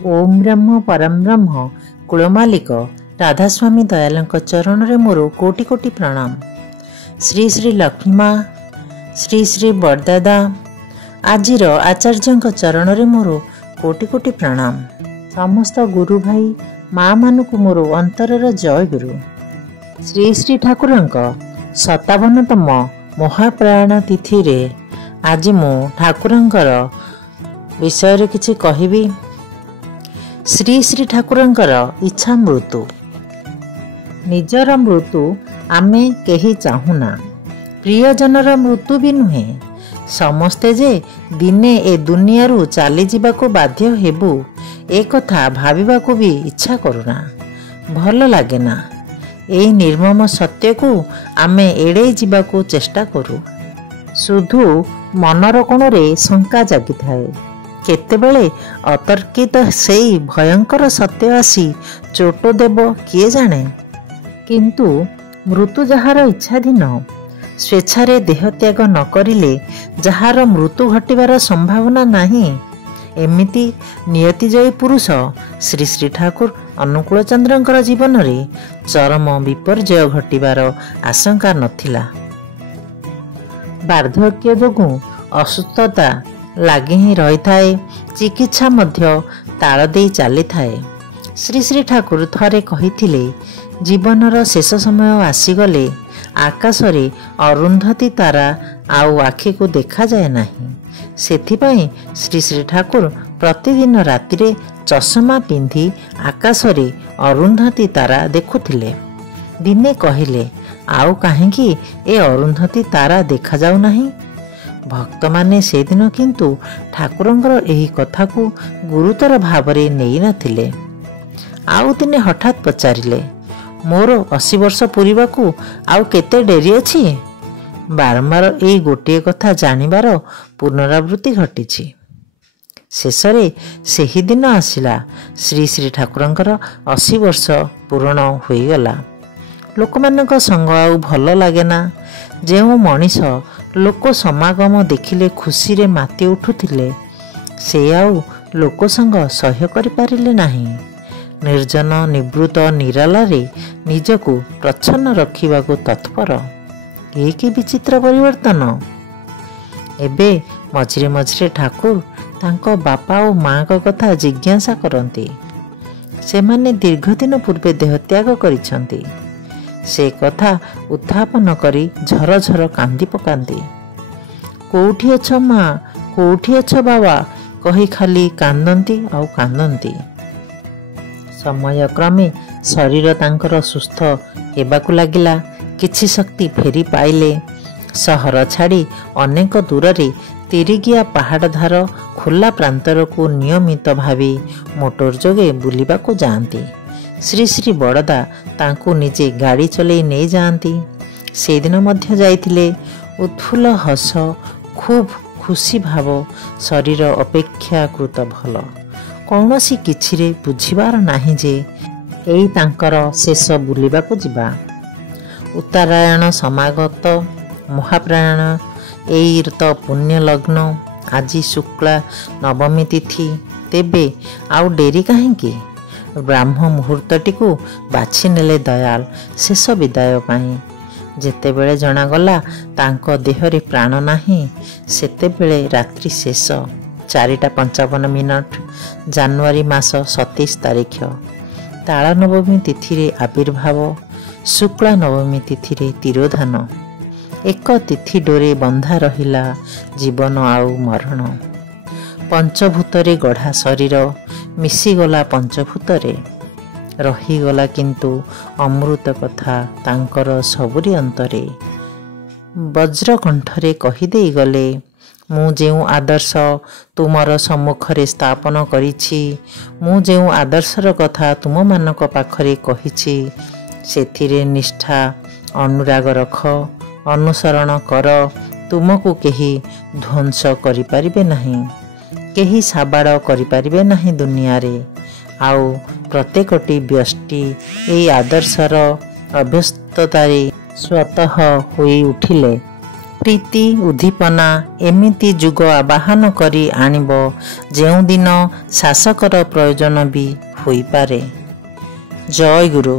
ओम ब्रह्म परम ब्रह्म कूलमालिक राधास्वामी दयाल चरण में मोर कोटि कोटि प्रणाम। श्री श्री लक्ष्मी माँ श्री श्री बरदादा आजिर आचार्य चरण में मोर कोटि कोटि प्रणाम। समस्त गुरु भाई माँ मानू मोर अंतर जय गुरु। श्री श्री ठाकुर 57तम महाप्रयाण तिथि रे आज मु ठाकुरंकर विषय किछि कहिबी। श्री श्री ठाकुरंकर इच्छा मृत्यु। निजर मृत्यु आमे केही चाहुना, प्रियजनर मृत्यु भी नुहे। समस्ते जे दिने ए दुनियारू चली जावाको बाध्य हेबु ए कथा भाविबाको भी इच्छा करुना, भल लागेना। एई निर्मम सत्य को आमे एड़े जिबाको चेष्टा करू। सुधु मनर कोणरे शंका जागी थाए। केतेबेले अतर्कित सेई भयंकर सत्य आसी चोट देव किए जाने। किंतु मृत्यु जहार इच्छाधीन, स्वेच्छारे देह त्याग न करिले जहार मृत्यु घटिबार संभावना नहीं, एमिति नियतिजयी पुरुष श्री श्री ठाकुर अनुकूल चंद्रंकर जीवन रे चरम विपर्जय घटिबार आशंका नथिला। वार्धक्य जोगु असुस्थता लागी ही रही थाए, चिकित्सा मध्य ताल दे चली थाए। श्री श्री ठाकुर थरे कहिथिले, जीवनर शेष समय आसीगले आकाशरे अरुंधती तारा आउ आखि को देखा जाए नहीं। सेथिपाई श्री श्री ठाकुर प्रतिदिन रातिरे चषमा पिंधि आकाशरे अरुंधती तारा देखुथिले। दिने कहिले, आउ काहेकि ए अरुंधती तारा देखा जाऊ नहीं। भक्त माने से दिन किंतु ठाकुरंकर एही कथा को गुरुतर भावरे नेई नथिले। आउ दिने हठात पचारिले, मोर 80 वर्ष पूरिबाकू आउ केते डेरी अछि। बारंबार एई गोटे कथा जानिबार पुनरावृत्ति घटिछि। शेषरे सेही दिन आसिला श्री श्री ठाकुरंकर 80 वर्ष पूर्ण होईगला। लोकमानक संग आउ भल लागेना। जेउ मनीष लोक समागम देखिले खुशी रे माती उठुथिले, से आउ लोक संग सह्य करि पारिले नाही। निर्जन निवृत्त निराला रे निजको प्रच्छन्न रखिबाको तत्पर। ए कि विचित्र परिवर्तन। एबे मझिरे मझिरे ठाकुर तांको बापा और माँ को कथा जिज्ञासा करती। से माने दीर्घ दिन पूर्वे देह त्याग करिसंती। से कथा उत्थापन करी झर झर कांदी पकांती। कोठी अछ माँ, कोठी अछ बाबा कही खाली कांदंती आउ कांदंती। समय क्रमे शरीर तांकर सुस्थ हेबाकू लागिला। किछि शक्ति फेरी पाइले। सहर छाड़ी अनेक दूर रे तिरिगिया पहाड़ धार खोला प्रांतर को नियमित भावी मोटर जोगे बुलिबाकू जाआंती। श्री श्री बड़दा तांको निजे गाड़ी चले नहीं जाती। से दिन मध्य जाइथिले। उत्फुल्ल हस, खूब खुशी भाव, शरीर अपेक्षाकृत भल। कौनसी किछिरे बुझिबार नाही जे एई तांकर शेष बुलिबाकू जिबा। उत्तरायण समागत महाप्रयाण एई तो पुण्य लग्न। आज शुक्ला नवमी तिथि। तेबे आउ डेरी काहेकि? ब्राह्म मुहूर्तटी को बाछि नेले दयाल शेष विदाय पाई। जेतेबेले जणागला तांको देहरे प्राण नाही, सेतेबेले रात्रि शेष 4:55 जानुआरी मास 27 तारिख। ताला नवमी तिथि रे आविर्भाव, शुक्ला नवमी तिथि रे तिरोधान। एक तिथि डोरे बंधा रहिला जीवन आउ मरण। पंचभूतरे गढ़ा शरीर मिशीगला पंचभूतरे रहीगला, किंतु अमृत कथा तांकर सबुरी अंतरे। वज्रकंठरे कहीदे गले, मु जेउ आदर्श तुमर सम्मुखरे स्थापन करिछि, मु जेउ आदर्शर कथा तुम मानक पाखरे कहिछि, सेथिरे निष्ठा अनुराग रख, अनुसरण कर। तुमको केही ध्वंस करि पारिबे नहीं, केही साबाड़ करि पारिबे नहीं दुनिया रे। आउ प्रत्येकटी व्यष्टि एई आदर्शर अभ्यस्ततारे स्वतः होई उठिले ପ୍ରୀତି ଉଦ୍ଦୀପନା ଏମିତି ଯୁଗ ଆବାହନ କରି ଆଣିବ ଯେଉଁଦିନ ଶାସକର ପ୍ରୟୋଜନ ବି ହୋଇପାରେ। ଜୟ ଗୁରୁ।